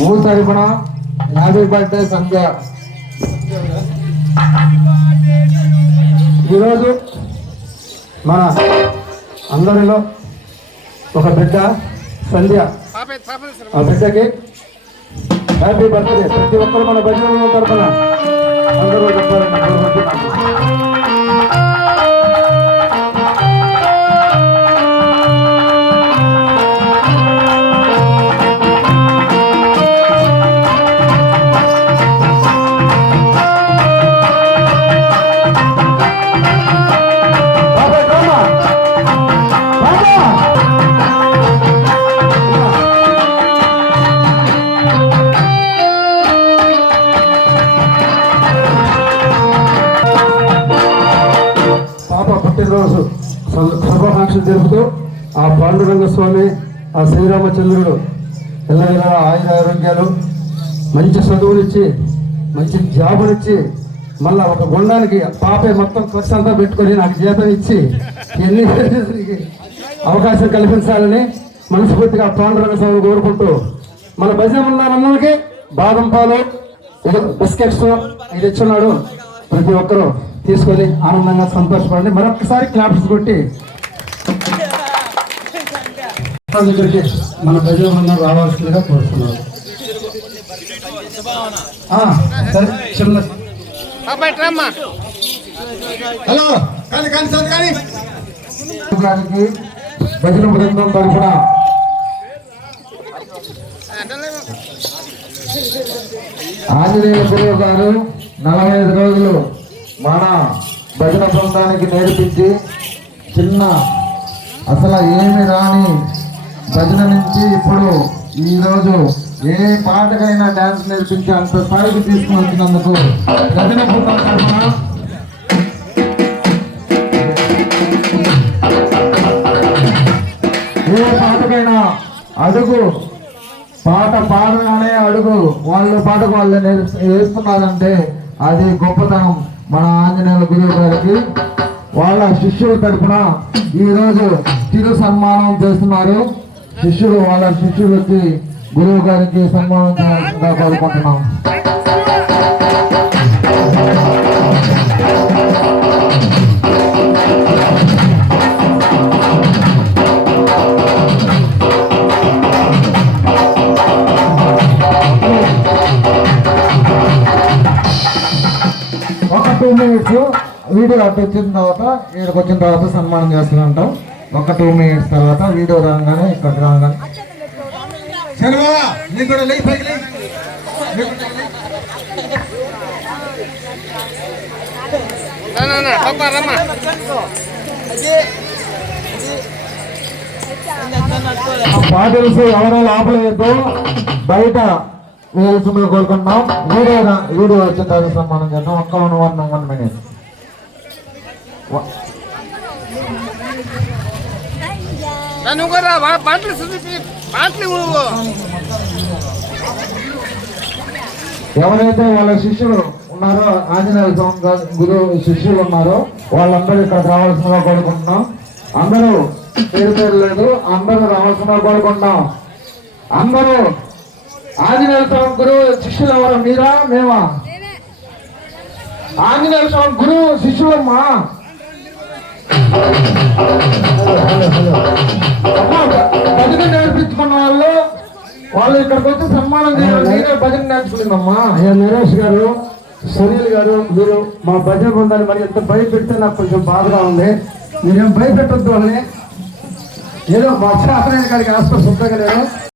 ఊరు తరఫున happy birthday సంధ్య. ఈరోజు మన అందరిలో ఒక బిడ్డ సంధ్య. ఆ బిడ్డకి హ్యాపీ బర్త్డే. ప్రతి ఒక్కరు మన భజన తరఫున అందరూ చెప్పాలని కోరుకుంటున్నాను. పాప శుభాకాంక్షలు జరుపుతూ ఆ పాండురంగ స్వామి ఆ శ్రీరామచంద్రుడు ఎల్లవేళ ఆయుర ఆరోగ్యాలు మంచి చదువునిచ్చి మంచి జాబునిచ్చి మళ్ళా ఒక గుండానికి పాపే మొత్తం ఖర్చు అంతా పెట్టుకొని నాకు జీతం ఇచ్చి ఎన్ని అవకాశం కల్పించాలని మనస్ఫూర్తిగా పాండురంగ స్వామిని కోరుకుంటూ మన భజన ఉన్న బాదం పాలు బిస్కెట్స్ ఇది ఇచ్చున్నాడు ప్రతి ఒక్కరూ. తీసుకొని ఆనందంగా సంతోషపడండి. మరొకసారి క్లాప్స్ కొట్టి దగ్గరికి మన ప్రజల మందరం రావాల్సిందిగా కోరుతున్నాను. సరే చిన్న హలో కానీ కానీ సార్ కానీ. గారికి భజన బృందం తరఫున ఆంజనేయ గురువు గారు నలభై ఐదు రోజులు మన భజన బృందానికి నేర్పించి చిన్న అసలు ఏమి రాని భజన నుంచి ఇప్పుడు ఈరోజు ఏ పాటకైనా డ్యాన్స్ నేర్పించి అంత స్థాయికి తీసుకుని వచ్చినందుకు భజన బృందం తరఫున ఏ పాటకైనా అడుగు. పాట పాడగానే అడుగు. వాళ్ళ పాటకు వాళ్ళు నేర్పి- వేస్తున్నారంటే అది గొప్పతనం. మన ఆంజనేయుల గురువు గారికి వాళ్ళ శిష్యుల తరఫున ఈరోజు చిరు సన్మానం చేస్తున్నారు. శిష్యులు వాళ్ళ శిష్యులు వచ్చి గురువు గారికి సన్మానం చేయాల్సిందిగా టూ మినిట్స్ వీడియో అటు వచ్చిన తర్వాత ఇక్కడికి వచ్చిన తర్వాత సన్మానం చేస్తున్నా ఒక టూ మినిట్స్ తర్వాత వీడియో రాగానే ఇక్కడికి రాగానే. శర్వా నీకు కూడా పైకి బాటిల్స్ ఎవరో ఆపలేదు బయట వేయాల్సిందిగా కోరుకుంటున్నాం వీడియో వీడియో వచ్చిన తర్వాత సన్మానం చేద్దాం. ఒక్క వన్ వన్ వన్ మినిట్ నువ్వు కూడా బాటలు నువ్వు ఎవరైతే వాళ్ళ శిష్యులు ఉన్నారో ఆంజనేయ స్వామి గారు గురు శిష్యులు ఉన్నారో వాళ్ళందరూ ఇక్కడ రావాల్సిందిగా కోరుకుంటున్నాం. అందరూ పేరు పేరు లేదు అందరూ రావాల్సిందిగా కోరుకుంటున్నాం. అందరూ ఆంజనేయ స్వామి గురువు శిష్యులు ఎవరు మీరా? మేమా? ఆంజనేయ స్వామి గురువు శిష్యులమ్మా? అమ్మా, భజన నేర్పించుకున్న వాళ్ళు వాళ్ళు ఇక్కడికి వచ్చి సన్మానం చేయాలి. నేనే భజన నేర్చుకున్నామ్మా అయ్యా నరేష్ గారు సునీల్ గారు మీరు మా భజన బృందాన్ని మరి ఎంత భయపెడితే నాకు కొంచెం బాధగా ఉంది. మీరేం భయపెట్టద్దు వాళ్ళని. ఏదో మా చేతనైన గారికి ఆస్పత్రి శుభ్రంగా